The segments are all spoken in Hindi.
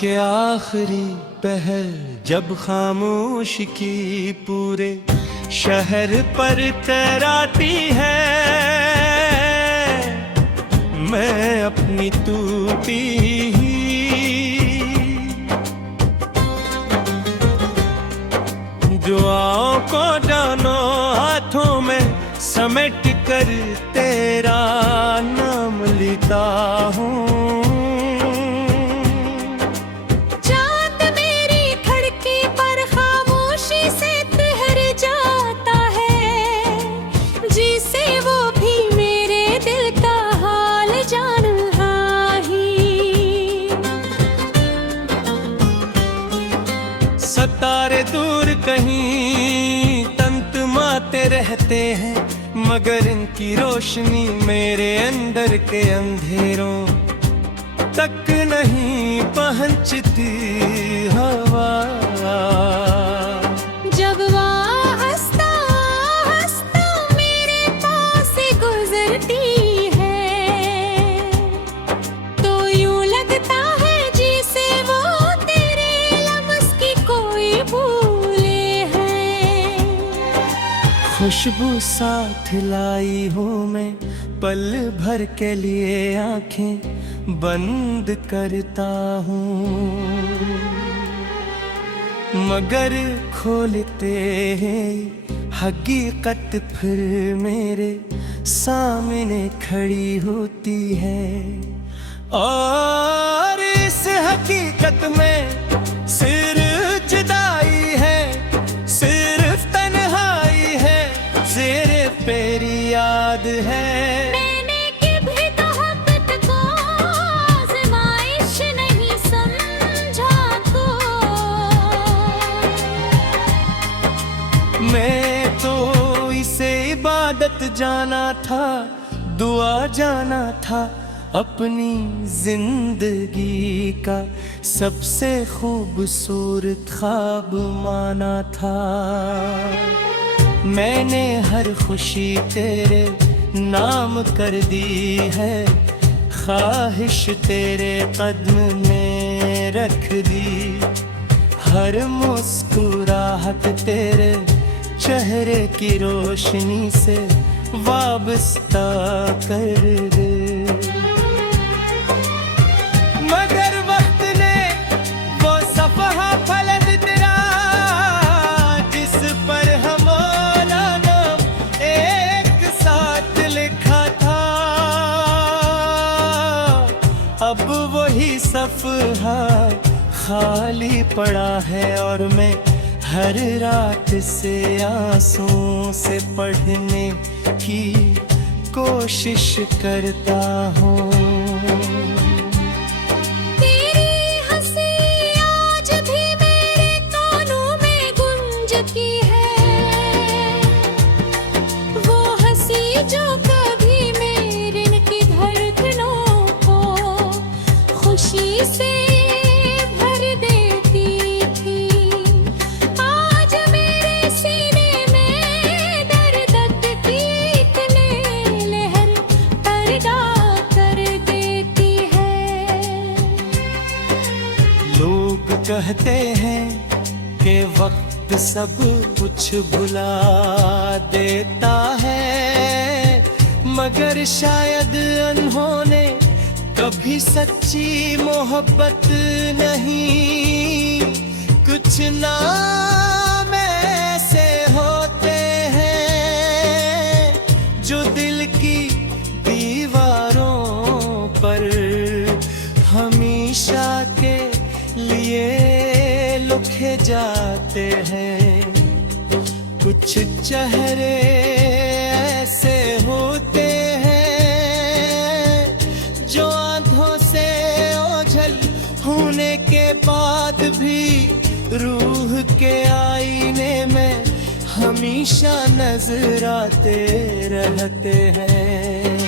के आखिरी पहर जब खामोश की पूरे शहर पर तैराती है, मैं अपनी टूटी ही दुआओं को दोनों हाथों में समेट कर तेरा नाम लेता हूँ। सितारे दूर कहीं तंतमाते रहते हैं, मगर इनकी रोशनी मेरे अंदर के अंधेरों तक नहीं पहुंचती हवा। जब वहाँ हंसता हंसता मेरे पास से गुजरती है, तो यूं लगता है जैसे वो तेरे लम्स की कोई भूले हैं। खुशबू साथ लाई हूँ मैं, पल भर के लिए आंखें बंद करता हूँ, मगर खोलते हैं हकीकत फिर मेरे सामने खड़ी होती है। और इस हकीकत में सिर्फ जुदाई है, सिर्फ तन्हाई है, सिर्फ तेरी याद है। मैं तो इसे इबादत जाना था, दुआ जाना था, अपनी जिंदगी का सबसे खूबसूरत ख्वाब माना था। मैंने हर खुशी तेरे नाम कर दी है, ख्वाहिश तेरे कदम में रख दी, हर मुस्कुराहट तेरे चेहरे की रोशनी से वाबस्ता कर दे। मगर वक्त ने वो सफ़हा पलट दिया जिस पर हमारा नाम एक साथ लिखा था। अब वही सफ़हा खाली पड़ा है और मैं हर रात से आंसुओं से पढ़ने की कोशिश करता हूँ। तेरी हंसी आज भी मेरे कानों में गूंजती है, वो हंसी जो कभी मेरे की धड़कनों को खुशी से कहते हैं कि वक्त सब कुछ भुला देता है, मगर शायद अनहोने कभी सच्ची मोहब्बत नहीं। कुछ नाम ऐसे होते हैं जो दिल की दीवारों पर हमेशा के लिए लिखे जाते हैं। कुछ चेहरे ऐसे होते हैं जो आंखों से ओझल होने के बाद भी रूह के आईने में हमेशा नजर आते रहते हैं।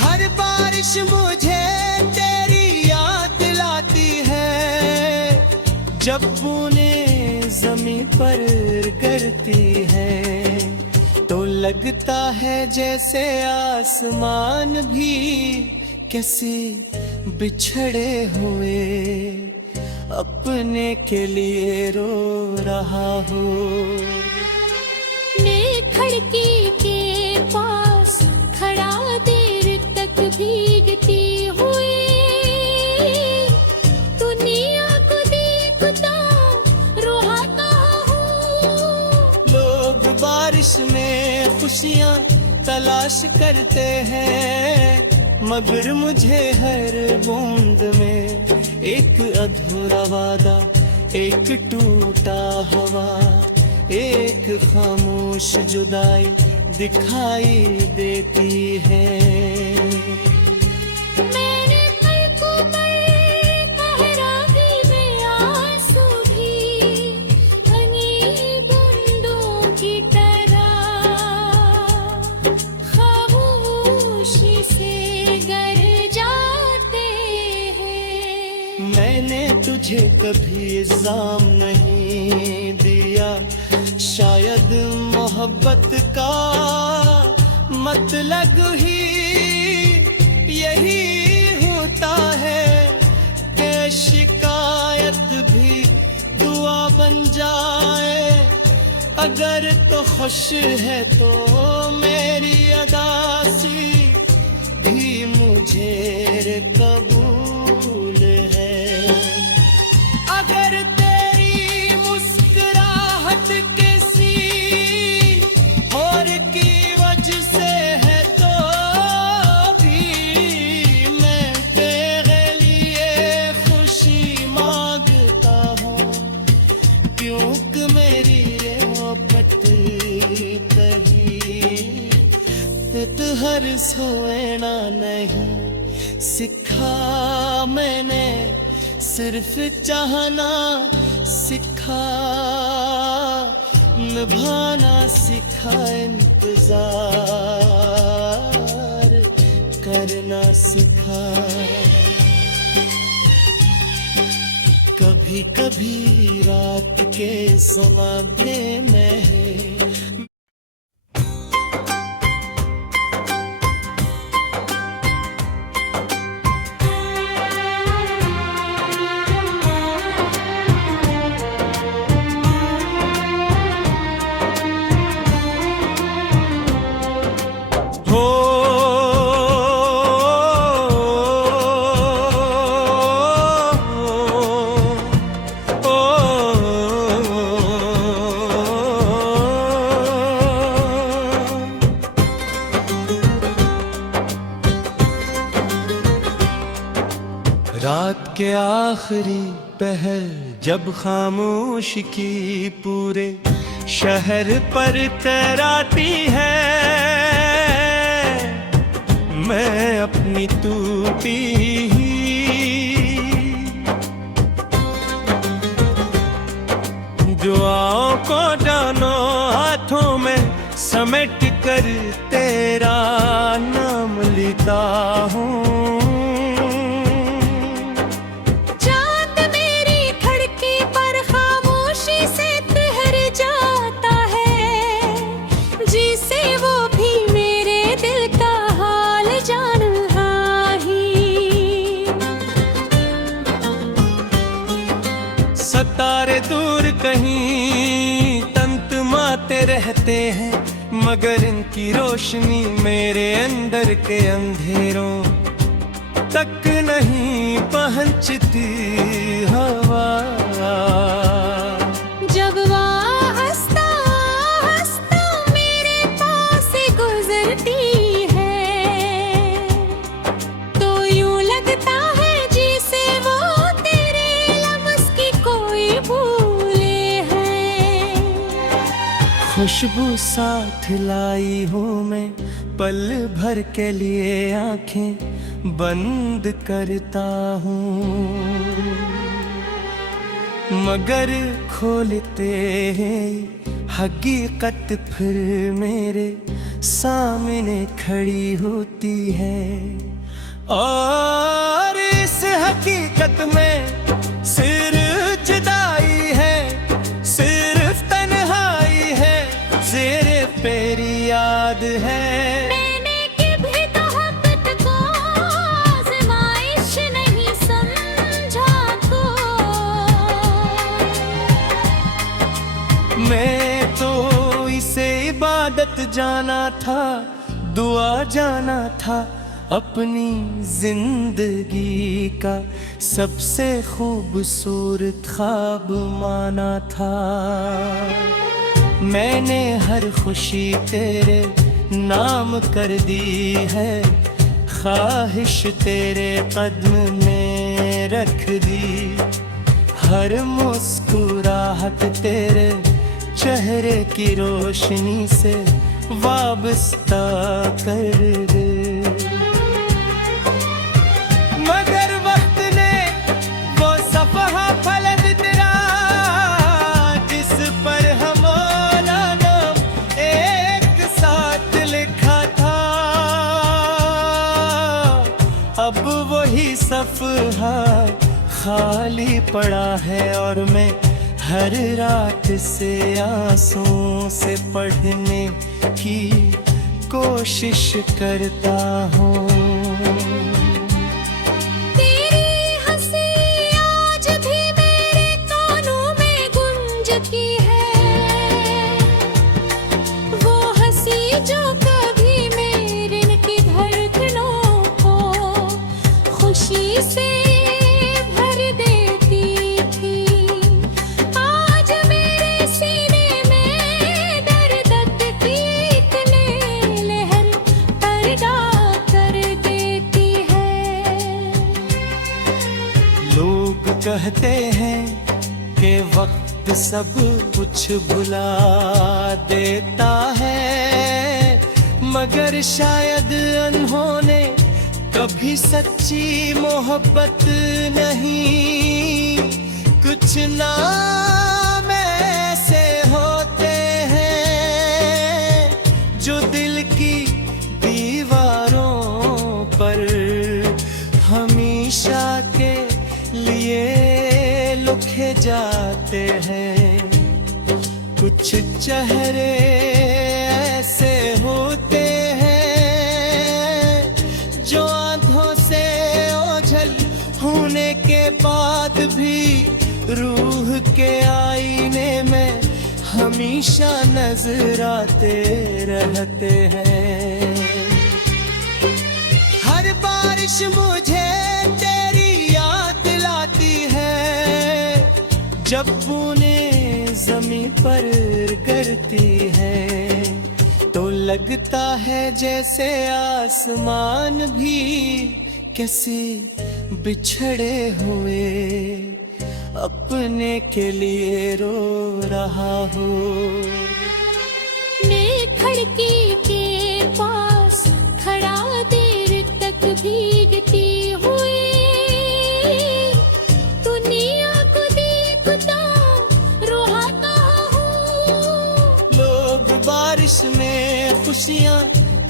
हर बारिश मुझे जब बूंदें ज़मीं पर गिरती है तो लगता है जैसे आसमान भी किसी बिछड़े हुए अपने के लिए रो रहा हूँ। मैं खिड़की के पास खड़ा देर तक भीगती हुई दुनिया को देखता रोहाता हूँ। लोग बारिश में खुशियाँ तलाश करते हैं, मगर मुझे हर बूंद में एक अधूरा वादा, एक टूटा हवा, एक खामोश जुदाई दिखाई देती है। मेरे पलकों पर गहराई में आंसू भी हनी बूंदों की तरह खामोशी से गर जाते हैं। मैंने तुझे कभी इल्जाम नहीं दिया, शायद मोहब्बत का मतलब ही यही होता है कि शिकायत भी दुआ बन जाए। अगर तो खुश है तो मेरी अदासी भी मुझे कबूल है। अगर तेरी मुस्कुराहट किसी और की वजह से है तो भी मैं तेरे लिए खुशी मांगता हूँ, क्योंकि मेरी ये मोहब्बत कहीं तो हर सोना नहीं सिखा मैंने, सिर्फ चाहना सिखा, निभाना सिखा, इंतजार करना सिखा। कभी कभी रात के समाधे में है रात के आखिरी पहर जब खामोश की पूरे शहर पर तराती है, मैं अपनी टूटी दुआओं को डालो हाथों में समेट कर तेरा नाम लेता हूँ। सितारे दूर कहीं तंतमाते रहते हैं, मगर इनकी रोशनी मेरे अंदर के अंधेरों तक नहीं पहुंचती हवा। जब वह हंसता हंसता मेरे पास से गुजरती है तो यूं लगता है जैसे वो तेरे लफ्ज़ की कोई भूले हैं। खुशबू साथ लाई हूँ मैं, पल भर के लिए आंखें बंद करता हूँ, मगर खोलते हैं हकीकत फिर मेरे सामने खड़ी होती है। और इस हकीकत में सिर्फ जुदाई है, सिर्फ तन्हाई है, सिर्फ तेरी याद है। मैंने कभी तो मोहब्बत को आज़माइश इबादत जाना था, दुआ जाना था, अपनी जिंदगी का सबसे खूबसूरत ख्वाब माना था। मैंने हर खुशी तेरे नाम कर दी है, ख्वाहिश तेरे कदम में रख दी। हर मुस्कुराहट तेरे चेहरे की रोशनी से वाबस्ता कर दे। मगर वक्त ने वो सफ़हा पलट तेरा, जिस पर हमारा नाम एक साथ लिखा था। अब वही सफ़हा खाली पड़ा है और मैं हर रात से आंसुओं से पढ़ने की कोशिश करता हूँ। तेरी हंसी आज भी मेरे कानों में गूंजती है, वो हंसी जो कभी मेरे की धड़कनों को खुशी से कहते हैं कि वक्त सब कुछ भुला देता है, मगर शायद अनहोने कभी सच्ची मोहब्बत नहीं। कुछ नाम ऐसे होते हैं जो दिल की दीवारों पर हमेशा के लिए लिखे जाते हैं। कुछ चेहरे ऐसे होते हैं जो आंखों से ओझल होने के बाद भी रूह के आईने में हमेशा नजर आते रहते हैं। हर बारिश मुझे जब बूंदें ज़मीं पर गिरती है तो लगता है जैसे आसमान भी कैसे बिछड़े हुए अपने के लिए रो रहा हो। मैं खिड़की के पास खड़ा देर तक भीगती हुई बारिश में खुशियाँ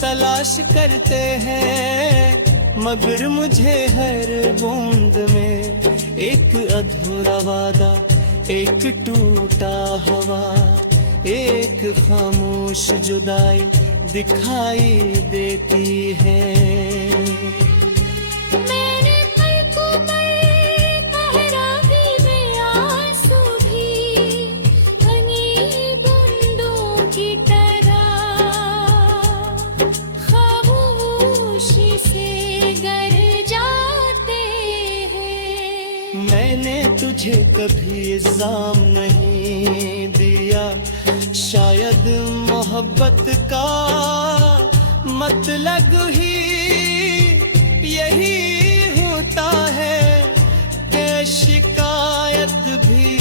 तलाश करते हैं, मगर मुझे हर बूंद में एक अधूरा वादा, एक टूटा हवा, एक खामोश जुदाई दिखाई देती है। मैंने तुझे कभी इल्जाम नहीं दिया, शायद मोहब्बत का मतलब ही यही होता है कि शिकायत भी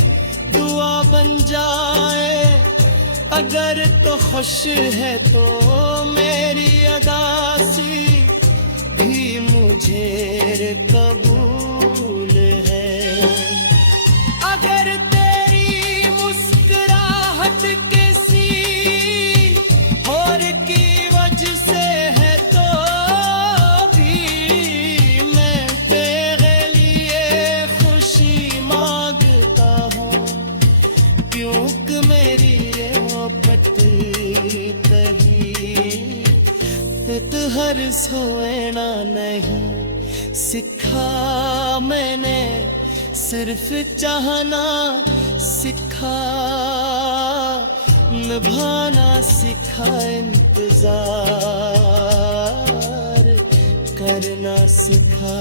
दुआ बन जाए। अगर तो खुश है तो मेरी अदासी भी मुझे कबूल है। अगर तेरी मुस्कुराहट किसी और की वजह से है तो भी मैं तेरे लिए खुशी मांगता हूँ, क्योंकि मेरी ये मोहब्बत तो हर सोना नहीं सिखा मैंने, सिर्फ चाहना सिखा, निभाना सिखा। था इंतजार करना सिखा।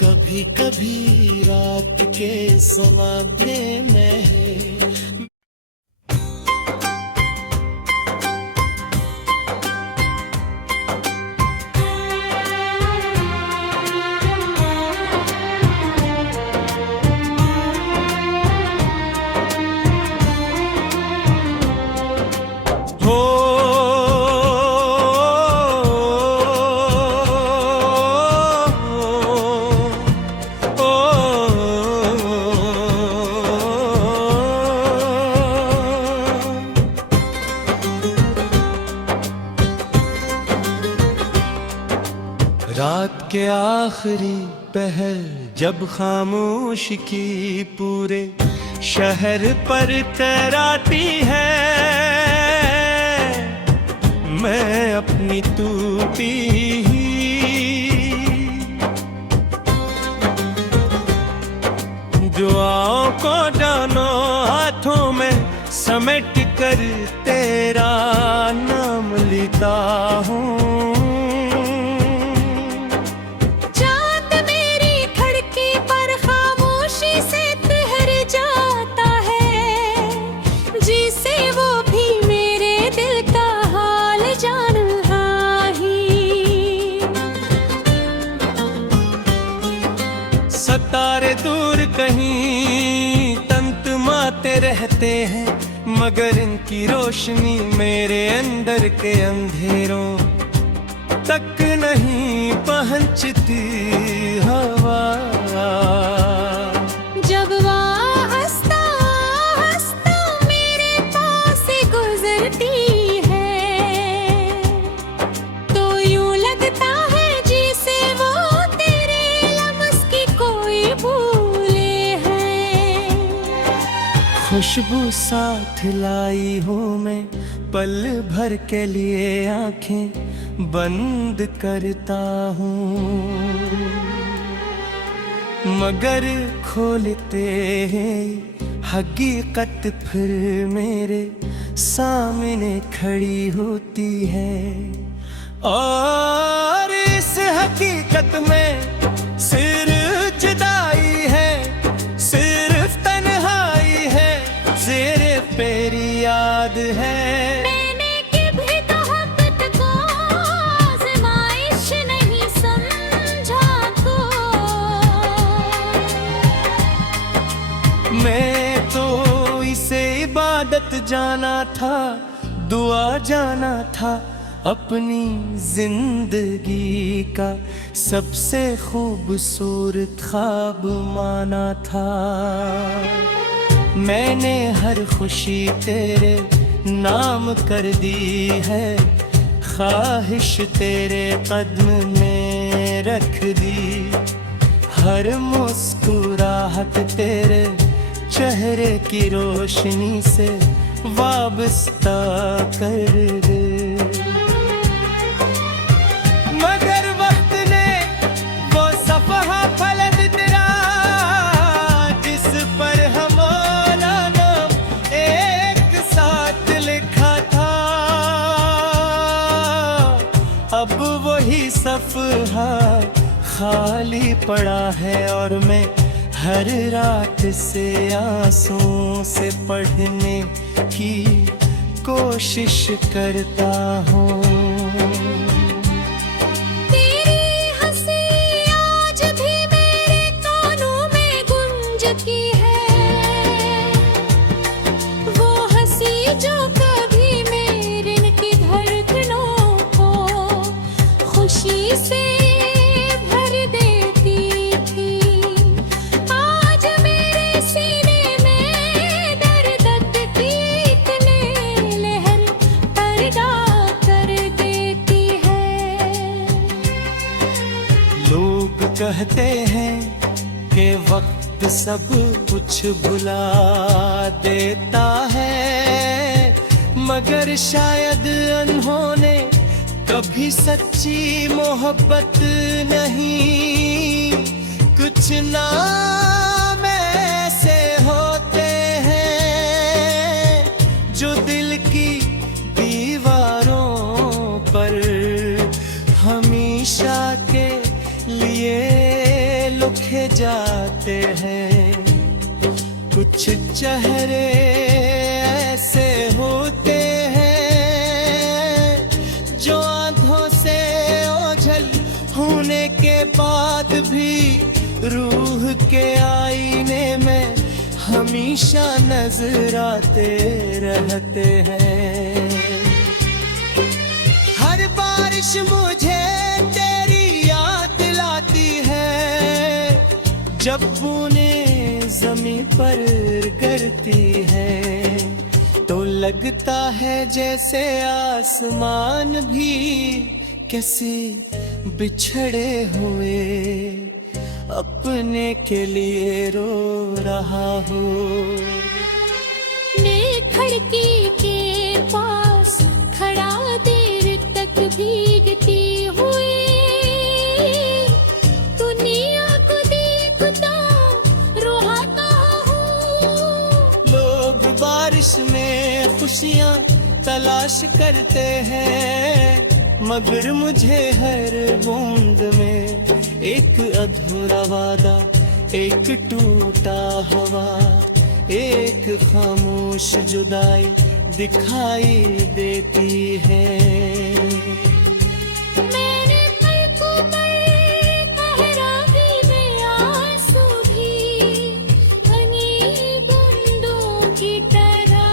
कभी कभी रात के समाधे में रात के आखिरी पहर जब खामोश की पूरे शहर पर तराती है, मैं अपनी टूटी दुआओं को डालो हाथों में समेट कर तेरा नाम लेता हूँ। सितारे दूर कहीं तंतमाते रहते हैं, मगर इनकी रोशनी मेरे अंदर के अंधेरों तक नहीं पहुंचती हवा। जब वहाँ हंसता हंसता मेरे पास से गुजरती है, तो यूं लगता है जैसे वो तेरे लम्स की कोई भूले हैं। खुशबू साथ लाई हूँ मैं, पल भर के लिए आंखें बंद करता हूँ, मगर खोलते हैं हकीकत फिर मेरे सामने खड़ी होती है। और इस हकीकत में सिर्फ जुदाई है, सिर्फ तन्हाई है, तेरे पेरी याद है। मैं तो इसे इबादत जाना था, दुआ जाना था, अपनी जिंदगी का सबसे खूबसूरत ख्वाब माना था। मैंने हर खुशी तेरे नाम कर दी है, ख्वाहिश तेरे कदम में रख दी, हर मुस्कुराहट तेरे चेहरे की रोशनी से वाबस्ता कर दे। मगर वक्त ने वो सफ़हा पलट तेरा जिस पर हमारा नाम एक साथ लिखा था, अब वही सफ़हा खाली पड़ा है और मैं हर रात से आंसुओं से पढ़ने की कोशिश करता हूँ। तेरी हंसी आज भी मेरे कानों में गूंजती है, वो हंसी जो कभी मेरे की धड़कनों को खुशी से कहते हैं कि वक्त सब कुछ भुला देता है, मगर शायद अनहोने कभी सच्ची मोहब्बत नहीं। कुछ नाम ऐसे होते हैं जो दिल की दीवारों पर हमेशा के लिए लिखे जाते हैं। कुछ चेहरे ऐसे होते हैं जो आंखों से ओझल होने के बाद भी रूह के आईने में हमेशा नजर आते रहते हैं। हर बारिश मुझे तेरी याद दिलाती है, जब बूंदें ज़मीं पर गिरती है तो लगता है जैसे आसमान भी कैसे बिछड़े हुए अपने के लिए रो रहा हो। मैं खिड़की के पास खड़ा देर तक भीगती हुई दुनिया को देखता रोता हूँ। लोग बारिश में खुशियाँ तलाश करते हैं, मगर मुझे हर बूंद में एक अधूरा वादा, एक टूटा हवा, एक खामोश जुदाई दिखाई देती है। मेरे पलकों पर ठहरा भी मैं आंसू भी हनी बूंदों की तरह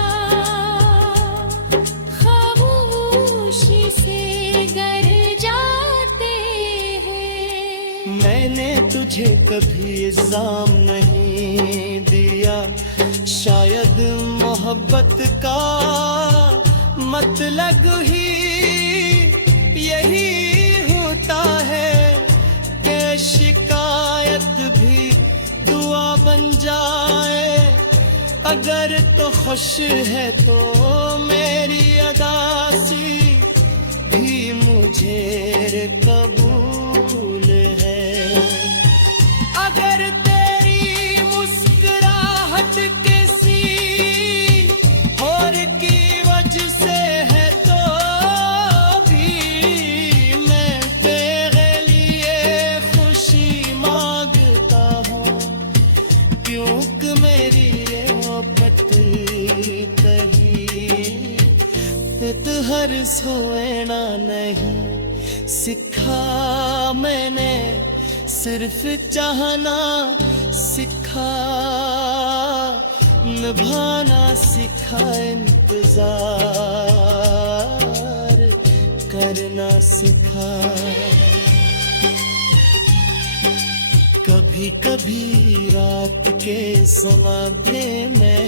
खामोशी से गर जाते हैं। मैंने तुझे कभी इल्जाम नहीं दिया, शायद मोहब्बत का मतलब ही यही होता है कि शिकायत भी दुआ बन जाए। अगर तो खुश है तो मेरी अदासी भी मुझे कबूल है। अगर तेरी मुस्कुराहट किसी और की वजह से है तो भी मैं तेरे लिए खुशी मांगता हूँ, क्योंकि मेरी ये मोहब्बत कहीं तो हर सोना नहीं सिखा मैंने, सिर्फ चाहना सिखा, निभाना सिखा, इंतजार करना सिखा। कभी कभी रात के समाधे में